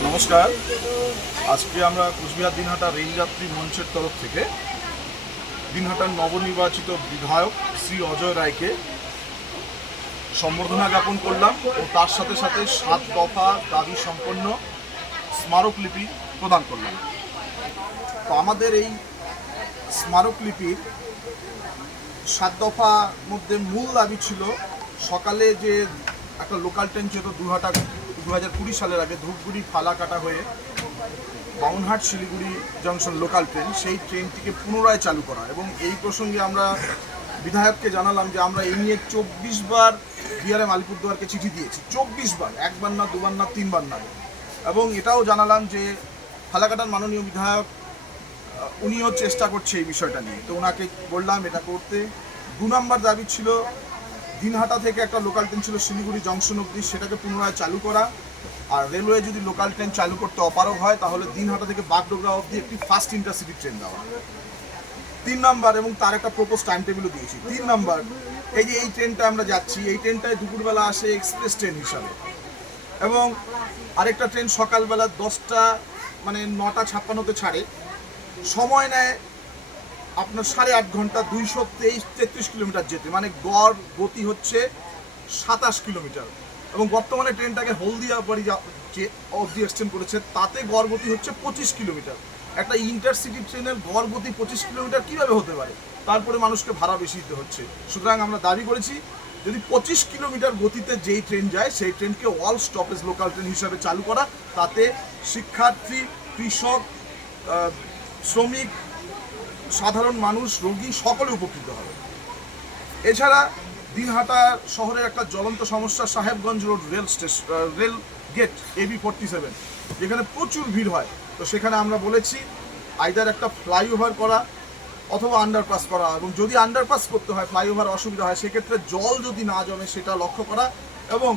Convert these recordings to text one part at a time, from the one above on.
নমস্কার। আজকে আমরা কুচবিহার দিনহাটা রেলযাত্রী মঞ্চের তরফ থেকে দিনহাটার নবনির্বাচিত বিধায়ক শ্রী অজয় রায়কে সম্বর্ধনা জ্ঞাপন করলাম ও তার সাথে সাথে 7 দফা দাবি সম্পন্ন স্মারকলিপি প্রদান করলাম। তো আমাদের এই স্মারকলিপির 7 দফা মধ্যে মূল দাবি ছিল সকালে যে একটা লোকাল ট্রেন যেত 2020 সালের আগে ধূপগুড়ি ফালাকাটা হয়ে বাউনহাট শিলিগুড়ি জংশন লোকাল ট্রেন, সেই ট্রেনটিকে পুনরায় চালু করা। এবং এই প্রসঙ্গে আমরা বিধায়ককে জানালাম যে আমরা এই নিয়ে 24 বার বিআরএম আলিপুরদুয়ারকে চিঠি দিয়েছি, 24 বার, একবার না, দুবার না, 3 বার না। এবং এটাও জানালাম যে ফালাকাটার মাননীয় বিধায়ক উনিও চেষ্টা করছে এই বিষয়টা নিয়ে। তো ওনাকে বললাম এটা করতে। 2 নম্বর দাবি ছিল দিনহাটা থেকে একটা লোকাল ট্রেন ছিল শিলিগুড়ি জংশন অবধি, সেটাকে পুনরায় চালু করা। আর রেলওয়ে যদি লোকাল ট্রেন চালু করতে অপারগ হয় তাহলে দিনহাটা থেকে বাগডোগরা অবধি একটি ফাস্ট ইন্টারসিটি ট্রেন দেওয়া। 3 নম্বর, এবং তার একটা প্রপোজ টাইম টেবিলও দিয়েছি। 3 নম্বর, এই যে এই ট্রেনটা আমরা যাচ্ছি, এই ট্রেনটায় দুপুরবেলা আসে এক্সপ্রেস ট্রেন হিসাবে, এবং আরেকটা ট্রেন সকালবেলা 10টা মানে 9:56 ছাড়ে, সময় নেয় আপনার 8.5 ঘন্টা, 233 কিলোমিটার যেতে, মানে গড় গতি হচ্ছে 27 কিলোমিটার। এবং বর্তমানে ট্রেনটাকে হলদিয়া বাড়ি যে অবধি এক্সটেন্ড করেছে, তাতে গড় গতি হচ্ছে 25 কিলোমিটার। একটা ইন্টারসিটি ট্রেনের গড় গতি 25 কিলোমিটার কীভাবে হতে পারে? তারপরে মানুষকে ভাড়া বেশি দিতে হচ্ছে। সুতরাং আমরা দাবি করেছি যদি 25 কিলোমিটার গতিতে যেই ট্রেন যায় সেই ট্রেনকে অল স্টপেজ লোকাল ট্রেন হিসাবে চালু করা। তাতে শিক্ষার্থী, কৃষক, শ্রমিক, সাধারণ মানুষ, রোগী সকলে উপকৃত হবে। এছাড়া দিনহাটা শহরের একটা জ্বলন্ত সমস্যা Sahebganj road rail gate AB 47, যেখানে প্রচুর ভিড় হয়। তো সেখানে আমরা বলেছি আইদার একটা ফ্লাইওভার করা অথবা আন্ডারপাস করা, এবং যদি আন্ডারপাস করতে হয়, ফ্লাইওভার অসুবিধা হয়, সেক্ষেত্রে জল যদি না জমে সেটা লক্ষ্য করা, এবং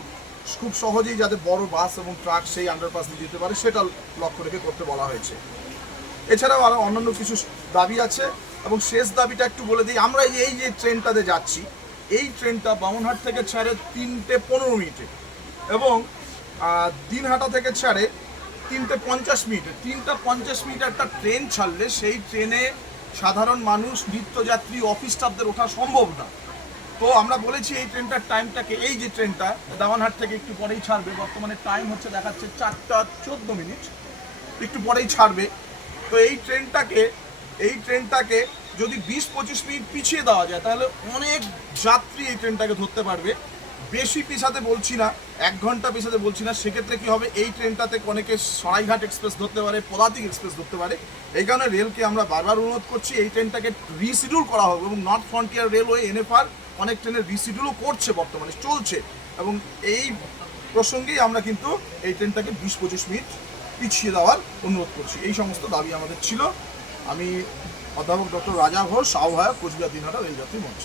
খুব সহজেই যাতে বড় বাস এবং ট্রাক সেই আন্ডারপাস দিয়ে যেতে পারে সেটা লক্ষ্য রেখে করতে বলা হয়েছে। এছাড়াও আরও অন্যান্য কিছু দাবি আছে। এবং শেষ দাবিটা একটু বলে দিই, আমরা এই যে ট্রেনটাতে যাচ্ছি, এই ট্রেনটা বামুনহাট থেকে ছাড়ে 3:15 এবং দিনহাটা থেকে ছাড়ে 3:50। 3:50 একটা ট্রেন ছাড়লে সেই ট্রেনে সাধারণ মানুষ, নিত্যযাত্রী, অফিস স্টাফদের ওঠা সম্ভব না। তো আমরা বলেছি এই ট্রেনটার টাইমটাকে, এই যে ট্রেনটা দামানহাট থেকে একটু পরেই ছাড়বে, বর্তমানে টাইম হচ্ছে দেখাচ্ছে 4:14, একটু পরেই ছাড়বে। তো এই ট্রেনটাকে যদি 20-25 মিনিট পিছিয়ে দেওয়া যায় তাহলে অনেক যাত্রী এই ট্রেনটাকে ধরতে পারবে। বেশি পিছাতে বলছি না, 1 ঘন্টা পিছাতে বলছি না। সেক্ষেত্রে কী হবে, এই ট্রেনটাতে অনেকে সরাইঘাট এক্সপ্রেস ধরতে পারে, পদাতিক এক্সপ্রেস ধরতে পারে। এই কারণে রেলকে আমরা বারবার অনুরোধ করছি এই ট্রেনটাকে রিশিডিউল করা হবে। এবং নর্থ ফ্রন্টিয়ার রেলওয়ে NFR অনেক ট্রেনের রিশিডিউলও করছে, বর্তমানে চলছে। এবং এই প্রসঙ্গেই আমরা কিন্তু এই ট্রেনটাকে 20-25 মিনিট পিছিয়ে দেওয়ার অনুরোধ করছি। এই সমস্ত দাবি আমাদের ছিল। আমি অধ্যাপক ডক্টর রাজা ঘোষ, আহ্বায়ক, কোচবিহার দিনহাটা রেলযাত্রী মঞ্চ।